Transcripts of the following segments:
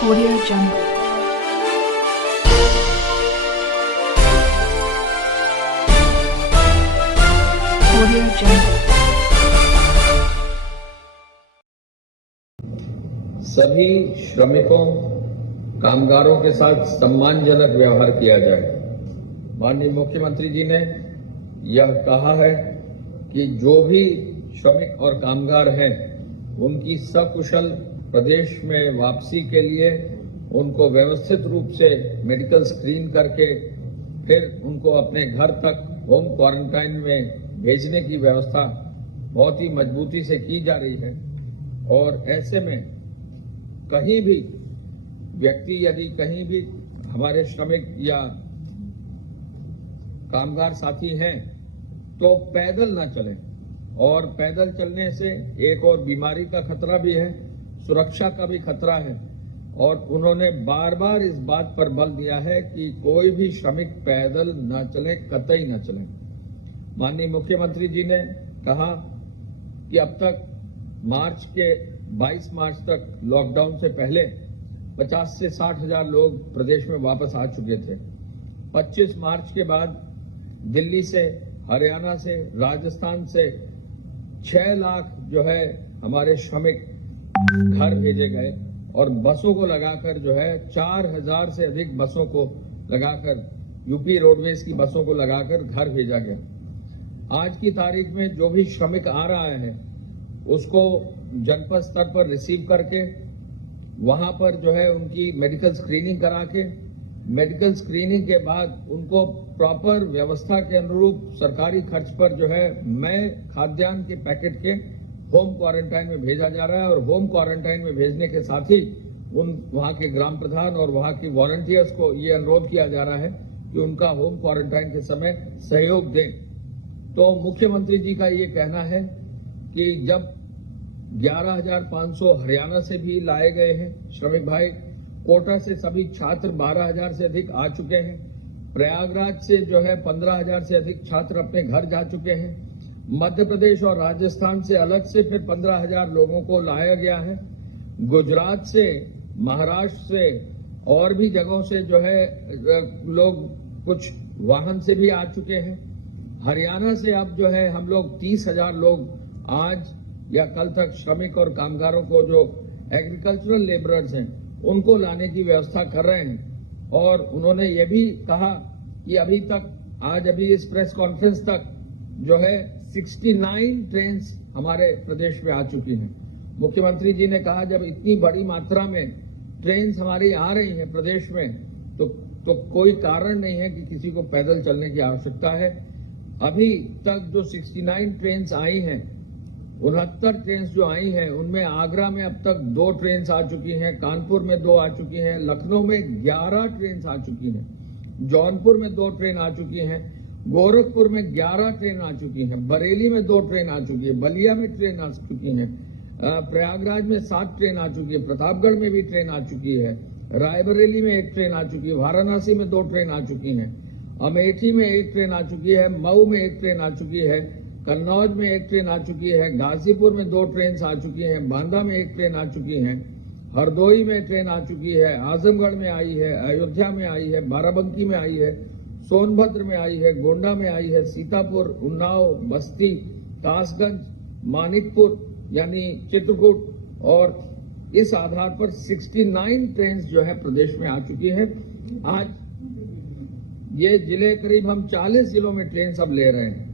Audio Jungle. Audio Jungle. सभी श्रमिकों कामगारों के साथ सम्मानजनक व्यवहार किया जाए। माननीय मुख्यमंत्री जी ने यह कहा है कि जो भी श्रमिक और कामगार हैं उनकी सकुशल प्रदेश में वापसी के लिए उनको व्यवस्थित रूप से मेडिकल स्क्रीन करके फिर उनको अपने घर तक होम क्वारंटाइन में भेजने की व्यवस्था बहुत ही मजबूती से की जा रही है। और ऐसे में कहीं भी व्यक्ति यदि कहीं भी हमारे श्रमिक या कामगार साथी हैं तो पैदल न चलें, और पैदल चलने से एक और बीमारी का खतरा भी है, सुरक्षा का भी खतरा है। और उन्होंने बार बार इस बात पर बल दिया है कि कोई भी श्रमिक पैदल न चले, कतई न चले। माननीय मुख्यमंत्री जी ने कहा कि अब तक 22 मार्च तक लॉकडाउन से पहले 50 से 60 हजार लोग प्रदेश में वापस आ चुके थे। 25 मार्च के बाद दिल्ली से, हरियाणा से, राजस्थान से 6 लाख जो है हमारे श्रमिक घर भेजे गए, और बसों को लगाकर जो है 4000 से अधिक बसों को लगाकर, यूपी रोडवेज की बसों को लगाकर घर भेजा गया। आज की तारीख में जो भी श्रमिक आ रहा है उसको जनपद स्तर पर रिसीव करके वहां पर जो है उनकी मेडिकल स्क्रीनिंग करा के, मेडिकल स्क्रीनिंग के बाद उनको प्रॉपर व्यवस्था के अनुरूप सरकारी खर्च पर जो है खाद्यान्न के पैकेट के होम क्वारंटाइन में भेजा जा रहा है। और होम क्वारंटाइन में भेजने के साथ ही वहां के ग्राम प्रधान और वहां की वॉलंटियर्स को ये अनुरोध किया जा रहा है कि उनका होम क्वारंटाइन के समय सहयोग दें। तो मुख्यमंत्री जी का ये कहना है कि जब 11,500 हरियाणा से भी लाए गए हैं श्रमिक भाई, कोटा से सभी छात्र 12,000 से अधिक आ चुके हैं, प्रयागराज से जो है 15,000 से अधिक छात्र अपने घर जा चुके हैं, मध्य प्रदेश और राजस्थान से अलग से फिर 15,000 लोगों को लाया गया है, गुजरात से, महाराष्ट्र से और भी जगहों से जो है लोग कुछ वाहन से भी आ चुके हैं। हरियाणा से अब जो है हम लोग 30,000 लोग आज या कल तक श्रमिक और कामगारों को, जो एग्रीकल्चरल लेबरर्स हैं, उनको लाने की व्यवस्था कर रहे हैं। और उन्होंने ये भी कहा कि अभी इस प्रेस कॉन्फ्रेंस तक जो है 69 ट्रेन हमारे प्रदेश में आ चुकी हैं। मुख्यमंत्री जी ने कहा जब इतनी बड़ी मात्रा में ट्रेन हमारी आ रही हैं प्रदेश में तो कोई कारण नहीं है कि किसी को पैदल चलने की आवश्यकता है। अभी तक जो 69 ट्रेन आई हैं, 69 ट्रेन जो आई हैं उनमें आगरा में अब तक 2 ट्रेन आ चुकी हैं, कानपुर में 2 आ चुकी हैं, लखनऊ में 11 ट्रेन आ चुकी हैं, जौनपुर में 2 ट्रेन आ चुकी हैं, गोरखपुर में 11 ट्रेन आ चुकी हैं, बरेली में 2 ट्रेन आ चुकी है, बलिया में ट्रेन आ चुकी है, प्रयागराज में 7 ट्रेन आ चुकी है, प्रतापगढ़ में भी ट्रेन आ चुकी है, रायबरेली में 1 ट्रेन आ चुकी है, वाराणसी में 2 ट्रेन आ चुकी है, अमेठी में 1 ट्रेन आ चुकी है, मऊ में 1 ट्रेन आ चुकी है, कन्नौज में 1 ट्रेन आ चुकी है, गाजीपुर में 2 ट्रेन आ चुकी हैं, बांदा में 1 ट्रेन आ चुकी है, हरदोई में ट्रेन आ चुकी है, आजमगढ़ में आई है, अयोध्या में आई है, बाराबंकी में आई है, सोनभद्र में आई है, गोंडा में आई है, सीतापुर, उन्नाव, बस्ती, कासगंज, मानिकपुर यानी चित्रकूट, और इस आधार पर 69 ट्रेन जो है प्रदेश में आ चुकी है। आज ये जिले करीब हम 40 जिलों में ट्रेन सब ले रहे हैं।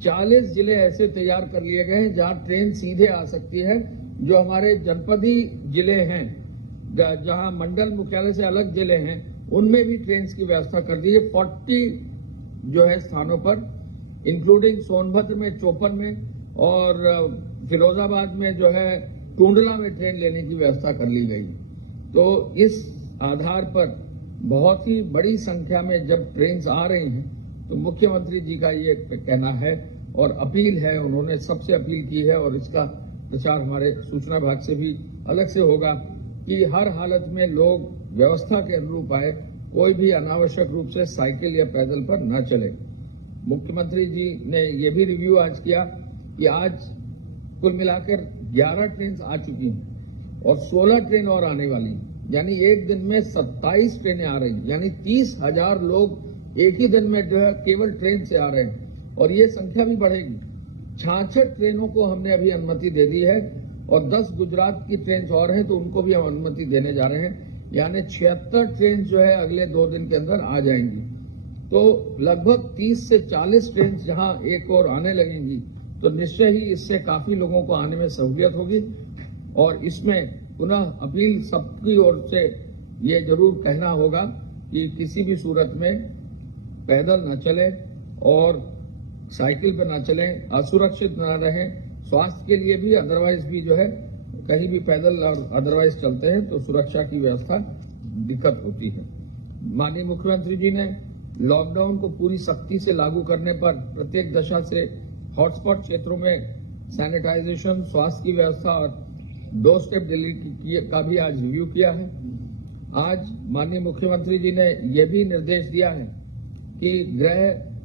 40 जिले ऐसे तैयार कर लिए गए हैं जहां ट्रेन सीधे आ सकती है। जो हमारे जनपदी जिले हैं, जहां मंडल मुख्यालय से अलग जिले हैं, उनमें भी ट्रेन की व्यवस्था कर दी है। 40 जो है स्थानों पर, इंक्लूडिंग सोनभद्र में 54 में, और फिरोजाबाद में जो है टूंडला में ट्रेन लेने की व्यवस्था कर ली गई। तो इस आधार पर बहुत ही बड़ी संख्या में जब ट्रेन आ रही हैं तो मुख्यमंत्री जी का ये कहना है और अपील है, उन्होंने सबसे अपील की है, और इसका प्रचार हमारे सूचना विभाग से भी अलग से होगा कि हर हालत में लोग व्यवस्था के अनुरूप आए, कोई भी अनावश्यक रूप से साइकिल या पैदल पर न चले। मुख्यमंत्री जी ने ये भी रिव्यू आज किया कि आज कुल मिलाकर 11 ट्रेन आ चुकी हैं, और 16 ट्रेन और आने वाली, यानी एक दिन में 27 ट्रेनें आ रही, यानी 30,000 लोग एक ही दिन में जो है केवल ट्रेन से आ रहे हैं और ये संख्या भी बढ़ेगी। 66 ट्रेनों को हमने अभी अनुमति दे दी है और 10 गुजरात की ट्रेन और हैं तो उनको भी हम अनुमति देने जा रहे हैं, यानी 76 ट्रेन जो है अगले 2 दिन के अंदर आ जाएंगी। तो लगभग 30 से 40 ट्रेन जहां एक और आने लगेंगी तो निश्चय ही इससे काफी लोगों को आने में सहूलियत होगी। और इसमें पुनः अपील सबकी ओर से ये जरूर कहना होगा कि किसी भी सूरत में पैदल न चले और साइकिल पे न चलें, असुरक्षित न रहें। स्वास्थ्य के लिए भी अदरवाइज भी जो है कहीं भी पैदल और अदरवाइज चलते हैं तो सुरक्षा की व्यवस्था दिक्कत होती है। माननीय मुख्यमंत्री जी ने लॉकडाउन को पूरी सख्ती से लागू करने पर प्रत्येक दशा से हॉटस्पॉट क्षेत्रों में सैनिटाइजेशन, स्वास्थ्य की व्यवस्था और डोर स्टेप डिलीवरी का भी आज रिव्यू किया है। आज माननीय मुख्यमंत्री जी ने यह भी निर्देश दिया है कि गृह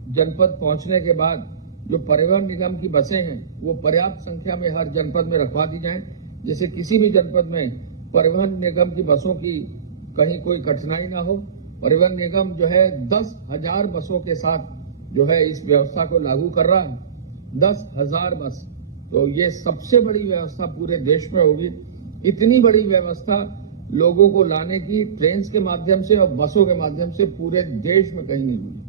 जनपद पहुंचने के बाद जो परिवहन निगम की बसें हैं वो पर्याप्त संख्या में हर जनपद में रखवा दी जाएं, जिससे किसी भी जनपद में परिवहन निगम की बसों की कहीं कोई कठिनाई ना हो। परिवहन निगम जो है 10,000 बसों के साथ जो है इस व्यवस्था को लागू कर रहा है। 10,000 बस, तो ये सबसे बड़ी व्यवस्था पूरे देश में होगी। इतनी बड़ी व्यवस्था लोगों को लाने की ट्रेन के माध्यम से और बसों के माध्यम से पूरे देश में कहीं नहीं हुई।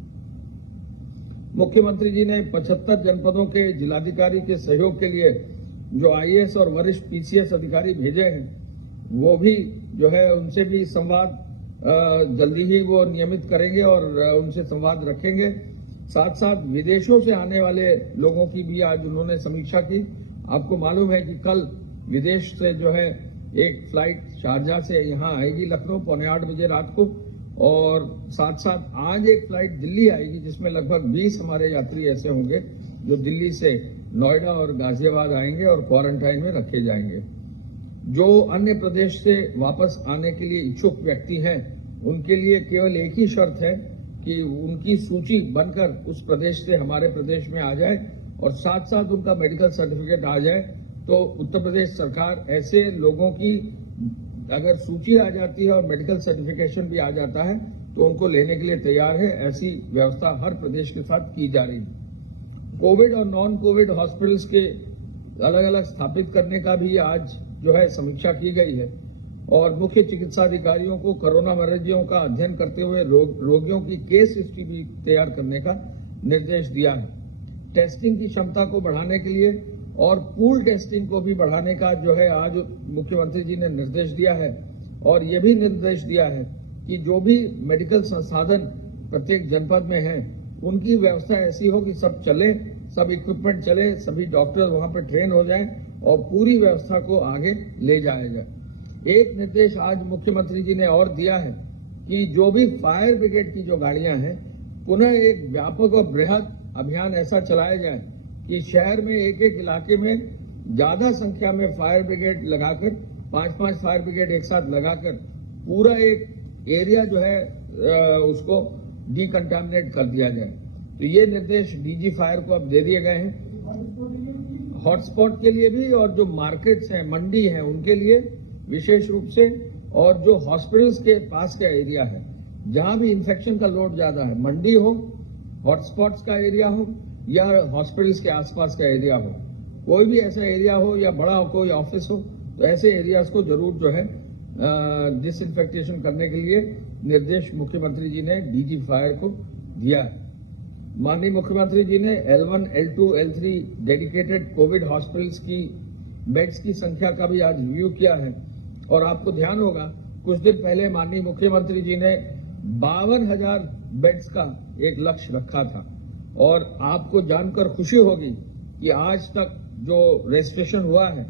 मुख्यमंत्री जी ने 75 जनपदों के जिलाधिकारी के सहयोग के लिए जो आईएएस और वरिष्ठ पीसीएस अधिकारी भेजे हैं वो भी जो है उनसे भी संवाद जल्दी ही वो नियमित करेंगे और उनसे संवाद रखेंगे। साथ साथ विदेशों से आने वाले लोगों की भी आज उन्होंने समीक्षा की। आपको मालूम है कि कल विदेश से जो है एक फ्लाइट शारजाह से यहाँ आएगी लखनऊ 8:15 बजे रात को, और साथ साथ आज एक फ्लाइट दिल्ली आएगी जिसमें लगभग 20 हमारे यात्री ऐसे होंगे जो दिल्ली से नोएडा और गाजियाबाद आएंगे और क्वारंटाइन में रखे जाएंगे। जो अन्य प्रदेश से वापस आने के लिए इच्छुक व्यक्ति हैं उनके लिए केवल एक ही शर्त है कि उनकी सूची बनकर उस प्रदेश से हमारे प्रदेश में आ जाए और साथ साथ उनका मेडिकल सर्टिफिकेट आ जाए। तो उत्तर प्रदेश सरकार ऐसे लोगों की अगर सूची आ जाती है और मेडिकल सर्टिफिकेशन भी आ जाता है तो उनको लेने के लिए तैयार है। ऐसी व्यवस्था हर प्रदेश के साथ की जा रही है। कोविड और नॉन कोविड हॉस्पिटल्स के अलग अलग स्थापित करने का भी आज जो है समीक्षा की गई है और मुख्य चिकित्सा अधिकारियों को कोरोना मरीजों का अध्ययन करते हुए रोगियों की केस हिस्ट्री भी तैयार करने का निर्देश दिया है। टेस्टिंग की क्षमता को बढ़ाने के लिए और पूल टेस्टिंग को भी बढ़ाने का जो है आज मुख्यमंत्री जी ने निर्देश दिया है और ये भी निर्देश दिया है कि जो भी मेडिकल संसाधन प्रत्येक जनपद में है उनकी व्यवस्था ऐसी हो कि सब चले, सब इक्विपमेंट चले, सभी डॉक्टर वहां पर ट्रेन हो जाएं और पूरी व्यवस्था को आगे ले जाया जाए। एक निर्देश आज मुख्यमंत्री जी ने और दिया है कि जो भी फायर ब्रिगेड की जो गाड़ियां हैं पुनः एक व्यापक और बृहद अभियान ऐसा चलाया जाए कि शहर में एक एक इलाके में ज्यादा संख्या में फायर ब्रिगेड लगाकर 5-5 फायर ब्रिगेड एक साथ लगाकर पूरा एक एरिया जो है उसको डिकंटामिनेट कर दिया जाए। तो ये निर्देश डीजी फायर को अब दे दिए गए हैं। हॉटस्पॉट के लिए भी और जो मार्केट्स हैं, मंडी हैं, उनके लिए विशेष रूप से, और जो हॉस्पिटल्स के पास का एरिया है जहां भी इन्फेक्शन का लोड ज्यादा है, मंडी हो, हॉटस्पॉट्स का एरिया हो या हॉस्पिटल्स के आसपास का एरिया हो, कोई भी ऐसा एरिया हो या बड़ा कोई ऑफिस हो, तो ऐसे एरियाज को जरूर जो है डिसइंफेक्टेशन करने के लिए निर्देश मुख्यमंत्री जी ने डीजी फायर को दिया है। माननीय मुख्यमंत्री जी ने L1, L2, L3 dedicated Covid hospitals की बेड्स की संख्या का भी आज रिव्यू किया है और आपको ध्यान होगा कुछ दिन पहले माननीय मुख्यमंत्री जी ने 52,000 बेड्स का एक लक्ष्य रखा था और आपको जानकर खुशी होगी कि आज तक जो रजिस्ट्रेशन हुआ है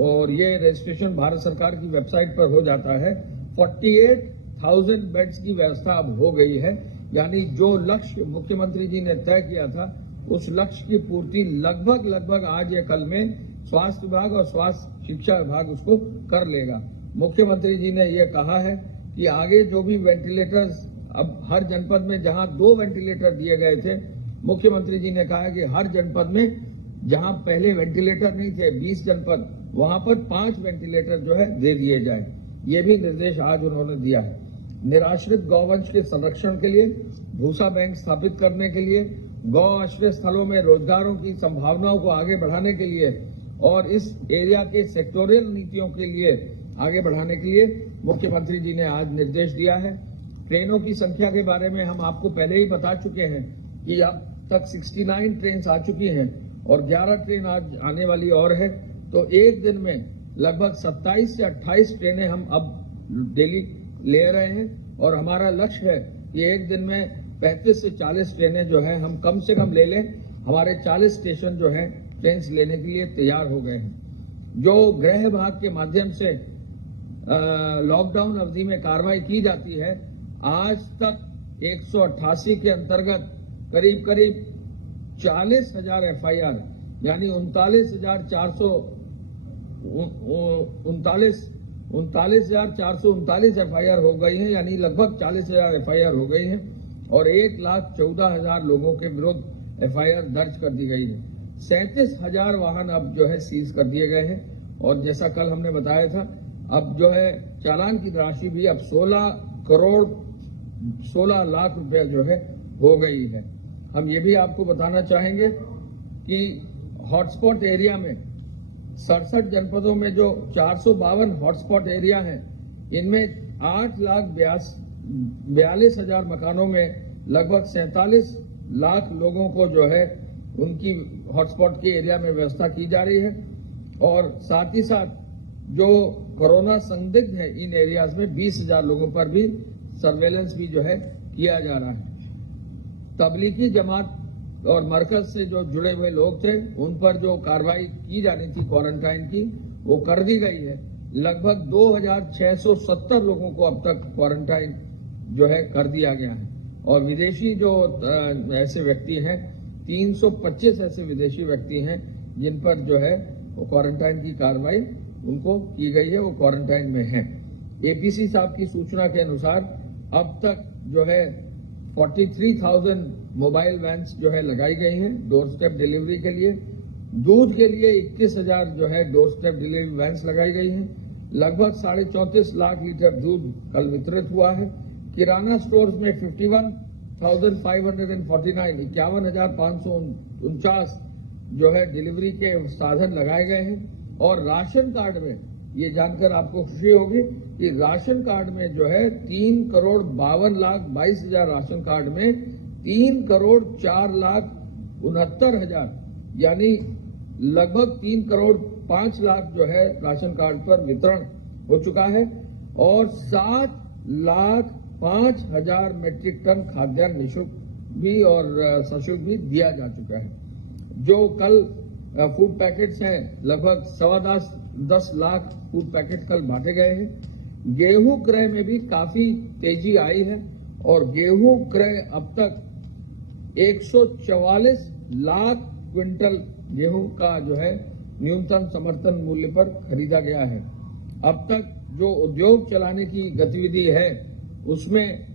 और ये रजिस्ट्रेशन भारत सरकार की वेबसाइट पर हो जाता है, 48,000 बेड्स की व्यवस्था अब हो गई है। यानी जो लक्ष्य मुख्यमंत्री जी ने तय किया था उस लक्ष्य की पूर्ति लगभग आज या कल में स्वास्थ्य विभाग और स्वास्थ्य शिक्षा विभाग उसको कर लेगा। मुख्यमंत्री जी ने ये कहा है कि आगे जो भी वेंटिलेटर्स, अब हर जनपद में जहां 2 वेंटिलेटर दिए गए थे, मुख्यमंत्री जी ने कहा कि हर जनपद में जहां पहले वेंटिलेटर नहीं थे 20 जनपद, वहां पर 5 वेंटिलेटर जो है दे दिए जाए। ये भी निर्देश आज उन्होंने दिया है। निराश्रित गौवंश के संरक्षण के लिए भूसा बैंक स्थापित करने के लिए, गौ आश्रय स्थलों में रोजगारों की संभावनाओं को आगे बढ़ाने के लिए और इस एरिया के सेक्टोरियल नीतियों के लिए आगे बढ़ाने के लिए मुख्यमंत्री जी ने आज निर्देश दिया है। ट्रेनों की संख्या के बारे में हम आपको पहले ही बता चुके हैं कि अब तक 69 ट्रेन आ चुकी हैं और 11 ट्रेन आज आने वाली और है। तो एक दिन में लगभग 27 से 28 ट्रेनें हम अब डेली ले रहे हैं और हमारा लक्ष्य है कि एक दिन में 35 से 40 ट्रेनें जो है हम कम से कम ले लें। हमारे 40 स्टेशन जो है ट्रेन लेने के लिए तैयार हो गए हैं। जो गृह विभाग के माध्यम से लॉकडाउन अवधि में कार्रवाई की जाती है, आज तक 188 के अंतर्गत करीब 40,000 FIR यानी 39,439 FIR हो गई हैं, यानी लगभग 40,000 FIR हो गई हैं और 1,14,000 लोगों के विरुद्ध FIR दर्ज कर दी गई है। 37,000 वाहन अब जो है सीज कर दिए गए हैं और जैसा कल हमने बताया था, अब जो है चालान की राशि भी अब 16 लाख रुपया जो है हो गई है। हम ये भी आपको बताना चाहेंगे कि हॉटस्पॉट एरिया में 67 जनपदों में जो 452 हॉटस्पॉट एरिया हैं, इनमें 8,42,000 मकानों में लगभग 47 लाख लोगों को जो है उनकी हॉटस्पॉट के एरिया में व्यवस्था की जा रही है और साथ ही साथ जो कोरोना संदिग्ध है इन एरियाज में 20,000 लोगों पर भी सर्वेलेंस भी जो है किया जा रहा है। तबलीगी जमात और मरकज से जो जुड़े हुए लोग थे उन पर जो कार्रवाई की जानी थी क्वारंटाइन की, वो कर दी गई है। लगभग 2,670 लोगों को अब तक क्वारंटाइन जो है कर दिया गया है और विदेशी जो ऐसे व्यक्ति हैं, 325 ऐसे विदेशी व्यक्ति हैं जिन पर जो है वो क्वारंटाइन की कार्रवाई उनको की गई है, वो क्वारंटाइन में हैं। APC साहब की सूचना के अनुसार अब तक जो है 43,000 मोबाइल वैन्स जो है लगाई गई हैं डोर स्टेप डिलीवरी के लिए। दूध के लिए 21,000 जो है डोर स्टेप डिलीवरी वैन्स लगाई गई हैं। लगभग 34.5 लाख लीटर दूध कल वितरित हुआ है। किराना स्टोर्स में 51,549 51,549 जो है डिलीवरी के साधन लगाए गए हैं और राशन कार्ड में ये जानकर आपको खुशी होगी कि राशन कार्ड में जो है 3,52,22,000 राशन कार्ड में 3,04,69,000 यानी लगभग 3,05,00,000 जो है राशन कार्ड पर वितरण हो चुका है और 7,05,000 मेट्रिक टन खाद्यान्न निःशुल्क भी और सशुल्क भी दिया जा चुका है। जो कल फूड पैकेट्स हैं, लगभग 10 लाख फूड पैकेट कल बांटे गए हैं। गेहूं क्रय में भी काफी तेजी आई है और गेहूं क्रय अब तक 144 लाख क्विंटल गेहूं का जो है न्यूनतम समर्थन मूल्य पर खरीदा गया है। अब तक जो उद्योग चलाने की गतिविधि है उसमें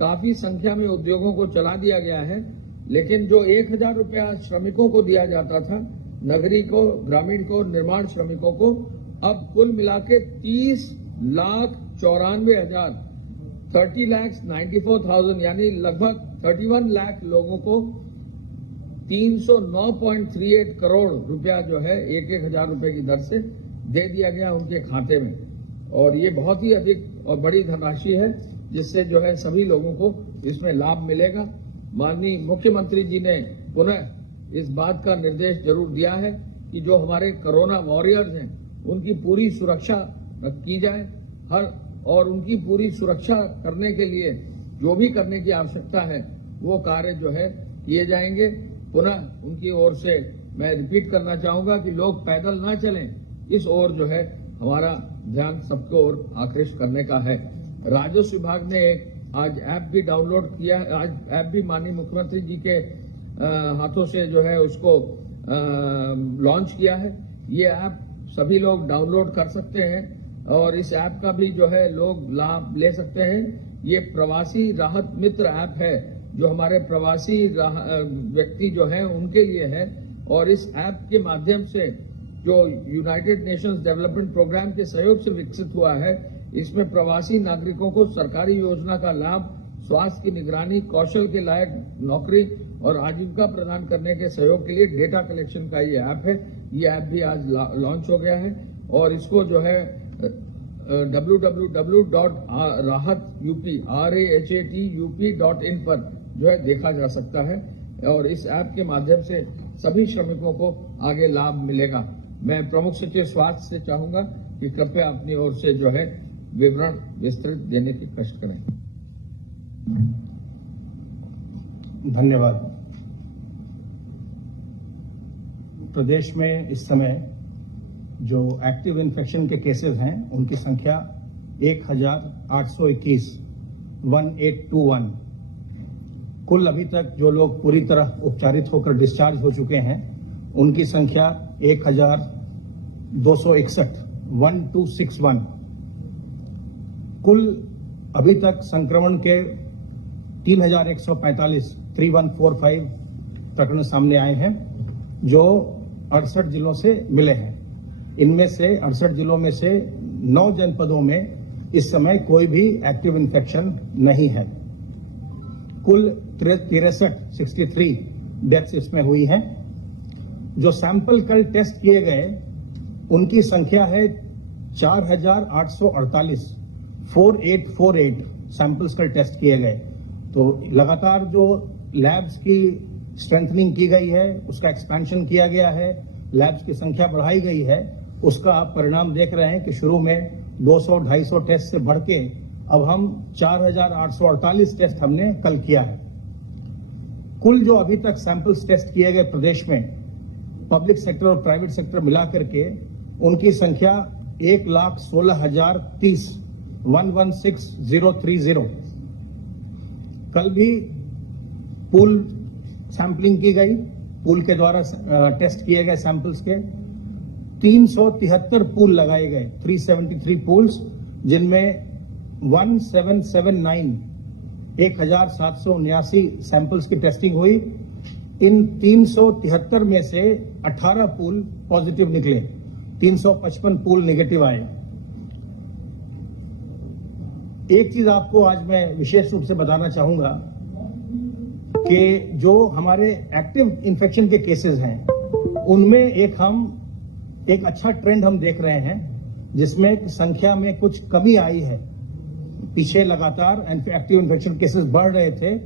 काफी संख्या में उद्योगों को चला दिया गया है, लेकिन जो 1,000 रुपया श्रमिकों को दिया जाता था, नगरी को, ग्रामीण को, निर्माण श्रमिकों को, अब कुल मिला के 30,94,000 30,94,000 यानी लगभग 31 लाख लोगों को 309.38 करोड़ रुपया जो है 1,000 रुपए की दर से दे दिया गया उनके खाते में और ये बहुत ही अधिक और बड़ी धनराशि है जिससे जो है सभी लोगों को इसमें लाभ मिलेगा। माननीय मुख्यमंत्री जी ने पुनः इस बात का निर्देश जरूर दिया है कि जो हमारे कोरोना वॉरियर्स हैं उनकी पूरी सुरक्षा की जाए और उनकी पूरी सुरक्षा करने के लिए जो भी करने की आवश्यकता है वो कार्य जो है किए जाएंगे। पुनः उनकी ओर से मैं रिपीट करना चाहूंगा कि लोग पैदल ना चलें, इस ओर जो है हमारा ध्यान सबको ओर आकृष्ट करने का है। राजस्व विभाग ने आज ऐप भी डाउनलोड किया है, आज ऐप भी माननीय मुख्यमंत्री जी के हाथों से जो है उसको लॉन्च किया है। ये ऐप सभी लोग डाउनलोड कर सकते हैं और इस ऐप का भी जो है लोग लाभ ले सकते हैं। ये प्रवासी राहत मित्र ऐप है जो हमारे प्रवासी व्यक्ति जो हैं उनके लिए है और इस ऐप के माध्यम से जो यूनाइटेड नेशंस डेवलपमेंट प्रोग्राम के सहयोग से विकसित हुआ है, इसमें प्रवासी नागरिकों को सरकारी योजना का लाभ, स्वास्थ्य की निगरानी, कौशल के लायक नौकरी और आजीविका प्रदान करने के सहयोग के लिए डेटा कलेक्शन का ये ऐप है। ये ऐप भी आज लॉन्च हो गया है और इसको जो है www.rahatup.in पर जो है देखा जा सकता है और इस ऐप के माध्यम से सभी श्रमिकों को आगे लाभ मिलेगा। मैं प्रमुख सचिव स्वास्थ्य से चाहूंगा कि कृपया अपनी ओर से जो है विवरण विस्तृत देने की कष्ट करें। धन्यवाद। प्रदेश में इस समय जो एक्टिव इन्फेक्शन के केसेस हैं उनकी संख्या 1821 कुल अभी तक जो लोग पूरी तरह उपचारित होकर डिस्चार्ज हो चुके हैं उनकी संख्या 1261 कुल अभी तक संक्रमण के 3145 प्रकरण सामने आए हैं जो 68 जिलों से मिले हैं। इनमें से 68 जिलों में से 9 जनपदों में इस समय कोई भी एक्टिव इन्फेक्शन नहीं है। कुल 63 डेथ्स इसमें हुई हैं। जो सैंपल कल टेस्ट किए गए उनकी संख्या है 4848 सैंपल्स कल टेस्ट किए गए। तो लगातार जो लैब्स की स्ट्रेंथनिंग की गई है, उसका एक्सपेंशन किया गया है, लैब्स की संख्या बढ़ाई गई है, उसका आप परिणाम देख रहे हैं कि शुरू में 200-250 टेस्ट से बढ़ के अब हम 4848 टेस्ट हमने कल किया है। कुल जो अभी तक सैंपल्स टेस्ट किए गए प्रदेश में पब्लिक सेक्टर और प्राइवेट सेक्टर मिला करके उनकी संख्या 1,16,030 116,030। कल भी पूल सैंपलिंग की गई, पूल के द्वारा टेस्ट किए गए सैंपल्स के 373 पूल लगाए गए, 373 पूल्स, जिनमें 1779 सैंपल्स की टेस्टिंग हुई। इन 373 में से 18 पूल पॉजिटिव निकले, 355 पूल नेगेटिव आए। एक चीज आपको आज मैं विशेष रूप से बताना चाहूंगा कि जो हमारे एक्टिव इन्फेक्शन के केसेस हैं उनमें एक अच्छा ट्रेंड हम देख रहे हैं, जिसमें संख्या में कुछ कमी आई है। पीछे लगातार एक्टिव इन्फेक्शन केसेस बढ़ रहे थे।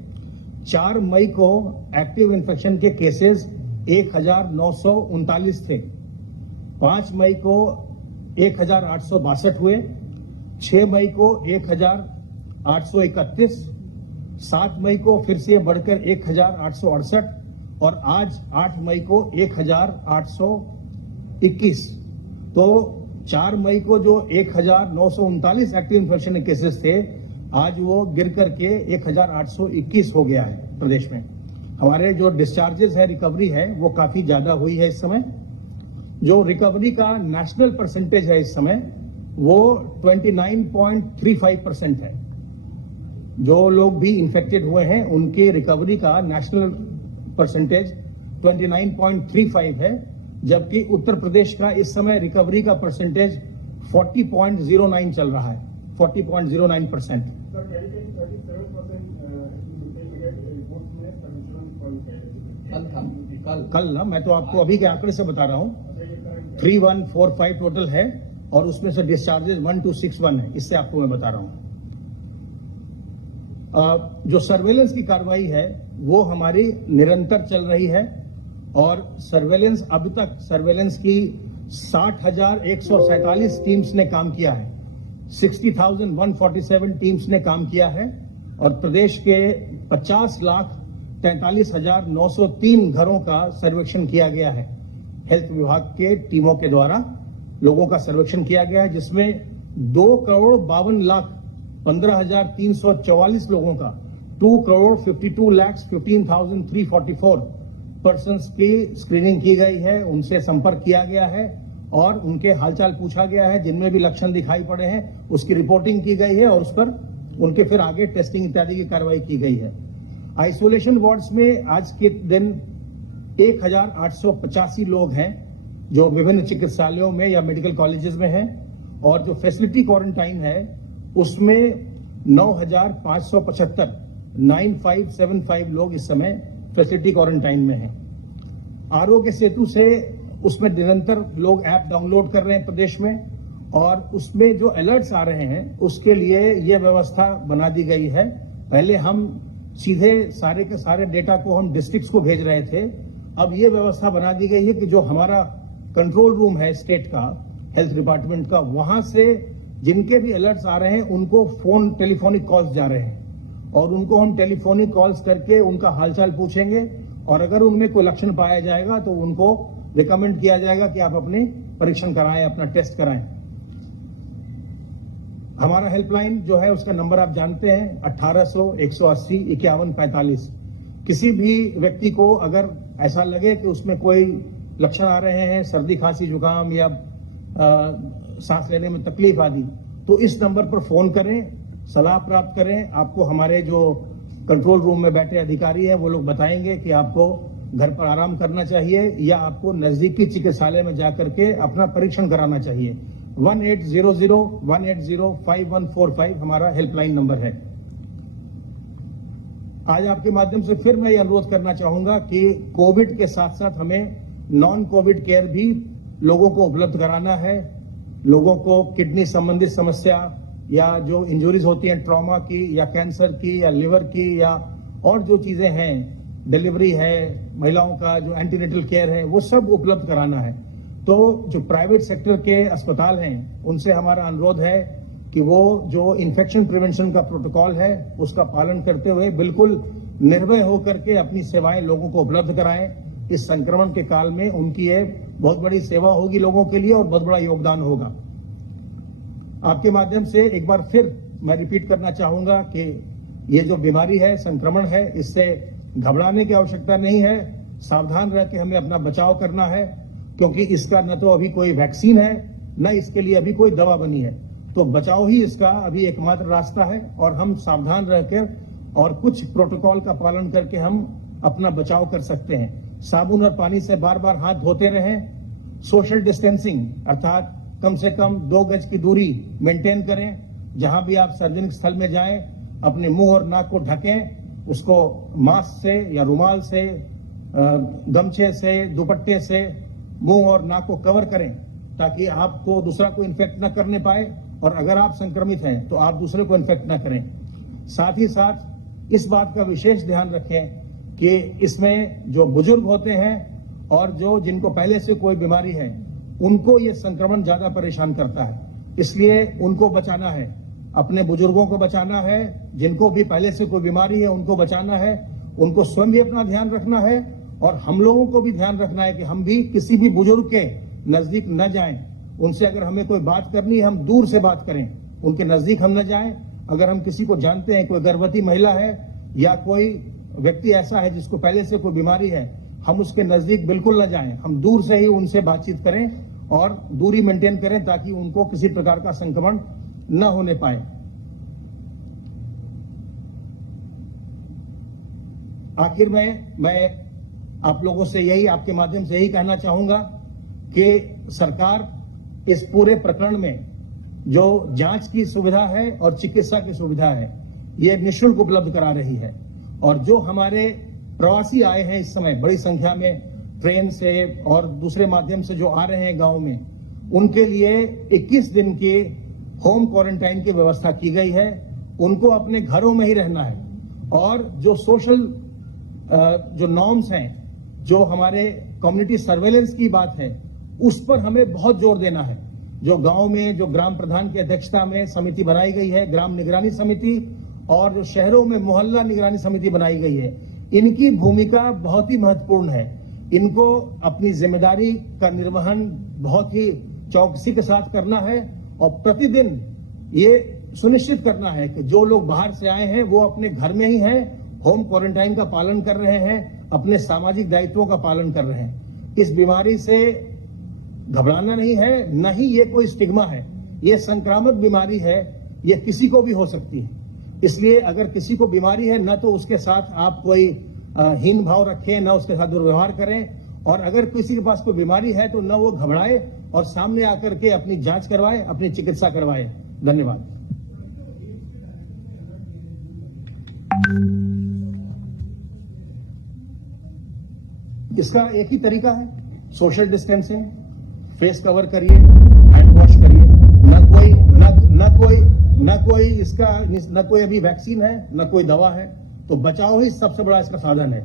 4 मई को एक्टिव इन्फेक्शन के केसेस 1939 थे, 5 मई को 1862 हुए, 6 मई को 1831, 7 मई को फिर से बढ़कर 1868 और आज 8 मई को 1821। तो 4 मई को जो 1939 एक्टिव इन्फेक्शन केसेस थे आज वो गिर करके 1821 हो गया है प्रदेश में। हमारे जो डिस्चार्जेस है, रिकवरी है, वो काफी ज्यादा हुई है इस समय। जो रिकवरी का नेशनल परसेंटेज है इस समय वो 29.35% है। जो लोग भी इन्फेक्टेड हुए हैं उनके रिकवरी का नेशनल परसेंटेज 29.35 है, जबकि उत्तर प्रदेश का इस समय रिकवरी का परसेंटेज 40.09 चल रहा है, 40.09%। कल ना, मैं तो आपको अभी के आंकड़े से बता रहा हूं, 3145 टोटल है और उसमें से डिस्चार्जेस 1261 है, इससे आपको मैं बता रहा हूं। जो सर्वेलेंस की कार्रवाई है वो हमारी निरंतर चल रही है और सर्वेलेंस अब तक सर्वेलेंस की 60,147 टीम्स ने काम किया है, 60,147 टीम्स ने काम किया है और प्रदेश के 50,43,903 घरों का सर्वेक्षण किया गया है। हेल्थ विभाग के टीमों के द्वारा लोगों का सर्वेक्षण किया गया है, जिसमें 2,52,15,344 लोगों का 2,52,15,344 पर्सन्स की स्क्रीनिंग की गई है, उनसे संपर्क किया गया है और उनके हालचाल पूछा गया है। जिनमें भी लक्षण दिखाई पड़े हैं उसकी रिपोर्टिंग की गई है और उस पर उनके फिर आगे टेस्टिंग इत्यादि की कार्रवाई की गई है। आइसोलेशन वार्ड्स में आज के दिन 1,885 लोग हैं जो विभिन्न चिकित्सालयों में या मेडिकल कॉलेजेस में है, और जो फैसिलिटी क्वारंटाइन है उसमें 9,575 लोग इस समय फैसिलिटी क्वारंटाइन में हैं। आरोग्य सेतु से उसमें निरंतर लोग ऐप डाउनलोड कर रहे हैं प्रदेश में, और उसमें जो अलर्ट्स आ रहे हैं उसके लिए यह व्यवस्था बना दी गई है। पहले हम सीधे सारे के सारे डेटा को हम डिस्ट्रिक्ट्स को भेज रहे थे, अब यह व्यवस्था बना दी गई है कि जो हमारा कंट्रोल रूम है स्टेट का, हेल्थ डिपार्टमेंट का, वहां से जिनके भी अलर्ट्स आ रहे हैं उनको टेलीफोनिक कॉल्स जा रहे हैं, और उनको हम टेलीफोनिक कॉल्स करके उनका हालचाल पूछेंगे, और अगर उनमें कोई लक्षण पाया जाएगा तो उनको रिकमेंड किया जाएगा कि आप अपने परीक्षण कराएं, अपना टेस्ट कराएं। हमारा हेल्पलाइन जो है उसका नंबर आप जानते हैं, 1800-180-5145। किसी भी व्यक्ति को अगर ऐसा लगे कि उसमें कोई लक्षण आ रहे हैं, सर्दी खांसी जुकाम या सांस लेने में तकलीफ आदि, तो इस नंबर पर फोन करें, सलाह प्राप्त करें। आपको हमारे जो कंट्रोल रूम में बैठे अधिकारी हैं वो लोग बताएंगे कि आपको घर पर आराम करना चाहिए या आपको नजदीकी चिकित्सालय में जाकर के अपना परीक्षण कराना चाहिए। 1800-180-5145 हमारा हेल्पलाइन नंबर है। आज आपके माध्यम से फिर मैं ये अनुरोध करना चाहूंगा कि कोविड के साथ साथ हमें नॉन कोविड केयर भी लोगों को उपलब्ध कराना है। लोगों को किडनी संबंधित समस्या या जो इंजरीज होती हैं ट्रॉमा की या कैंसर की या लिवर की या और जो चीजें हैं, डिलीवरी है, महिलाओं का जो एंटीनेटल केयर है, वो सब उपलब्ध कराना है। तो जो प्राइवेट सेक्टर के अस्पताल हैं उनसे हमारा अनुरोध है कि वो जो इन्फेक्शन प्रिवेंशन का प्रोटोकॉल है उसका पालन करते हुए बिल्कुल निर्भय होकर के अपनी सेवाएं लोगों को उपलब्ध कराएं। इस संक्रमण के काल में उनकी ये बहुत बड़ी सेवा होगी लोगों के लिए और बहुत बड़ा योगदान होगा। आपके माध्यम से एक बार फिर मैं रिपीट करना चाहूंगा कि ये जो बीमारी है, संक्रमण है, इससे घबराने की आवश्यकता नहीं है। सावधान रह के हमें अपना बचाव करना है, क्योंकि इसका न तो अभी कोई वैक्सीन है न इसके लिए अभी कोई दवा बनी है। तो बचाव ही इसका अभी एकमात्र रास्ता है, और हम सावधान रहकर और कुछ प्रोटोकॉल का पालन करके हम अपना बचाव कर सकते हैं। साबुन और पानी से बार बार हाथ धोते रहें। सोशल डिस्टेंसिंग अर्थात कम से कम 2 गज की दूरी मेंटेन करें। जहां भी आप सार्वजनिक स्थल में जाएं अपने मुंह और नाक को ढकें, उसको मास्क से या रुमाल से, गमछे से, दुपट्टे से मुंह और नाक को कवर करें ताकि आपको दूसरा को इन्फेक्ट न करने पाए, और अगर आप संक्रमित हैं तो आप दूसरे को इन्फेक्ट न करें। साथ ही साथ इस बात का विशेष ध्यान रखें कि इसमें जो बुजुर्ग होते हैं और जो जिनको पहले से कोई बीमारी है उनको ये संक्रमण ज्यादा परेशान करता है, इसलिए उनको बचाना है। अपने बुजुर्गों को बचाना है, जिनको भी पहले से कोई बीमारी है उनको बचाना है, उनको स्वयं भी अपना ध्यान रखना है, और हम लोगों को भी ध्यान रखना है कि हम भी किसी भी बुजुर्ग के नजदीक न जाएं। उनसे अगर हमें कोई बात करनी है हम दूर से बात करें, उनके नजदीक हम न जाएं। अगर हम किसी को जानते हैं, कोई गर्भवती महिला है या कोई व्यक्ति ऐसा है जिसको पहले से कोई बीमारी है, हम उसके नजदीक बिल्कुल न जाएं। हम दूर से ही उनसे बातचीत करें और दूरी मेंटेन करें ताकि उनको किसी प्रकार का संक्रमण न होने पाए। आखिर में मैं आप लोगों से यही, आपके माध्यम से यही कहना चाहूंगा कि सरकार इस पूरे प्रकरण में जो जांच की सुविधा है और चिकित्सा की सुविधा है ये निःशुल्क उपलब्ध करा रही है। और जो हमारे प्रवासी आए हैं इस समय बड़ी संख्या में ट्रेन से और दूसरे माध्यम से जो आ रहे हैं गांव में, उनके लिए 21 दिन की होम क्वारंटाइन की व्यवस्था की गई है। उनको अपने घरों में ही रहना है, और जो सोशल जो नॉर्म्स हैं, जो हमारे कम्युनिटी सर्वेलेंस की बात है, उस पर हमें बहुत जोर देना है। जो गांव में जो ग्राम प्रधान की अध्यक्षता में समिति बनाई गई है, ग्राम निगरानी समिति, और जो शहरों में मोहल्ला निगरानी समिति बनाई गई है, इनकी भूमिका बहुत ही महत्वपूर्ण है। इनको अपनी जिम्मेदारी का निर्वहन बहुत ही चौकसी के साथ करना है, और प्रतिदिन ये सुनिश्चित करना है कि जो लोग बाहर से आए हैं वो अपने घर में ही हैं, होम क्वारंटाइन का पालन कर रहे हैं, अपने सामाजिक दायित्वों का पालन कर रहे हैं। इस बीमारी से घबराना नहीं है, न ही ये कोई स्टिग्मा है। ये संक्रामक बीमारी है, ये किसी को भी हो सकती है। इसलिए अगर किसी को बीमारी है, न तो उसके साथ आप कोई हीन भाव रखें, न उसके साथ दुर्व्यवहार करें, और अगर किसी के पास कोई बीमारी है तो न वो घबराए और सामने आकर के अपनी जांच करवाए, अपनी चिकित्सा करवाए। धन्यवाद। इसका एक ही तरीका है, सोशल डिस्टेंसिंग, फेस कवर करिए, हैंड वॉश करिए। न कोई अभी वैक्सीन है, न कोई दवा है, तो बचाव ही सबसे बड़ा इसका साधन है।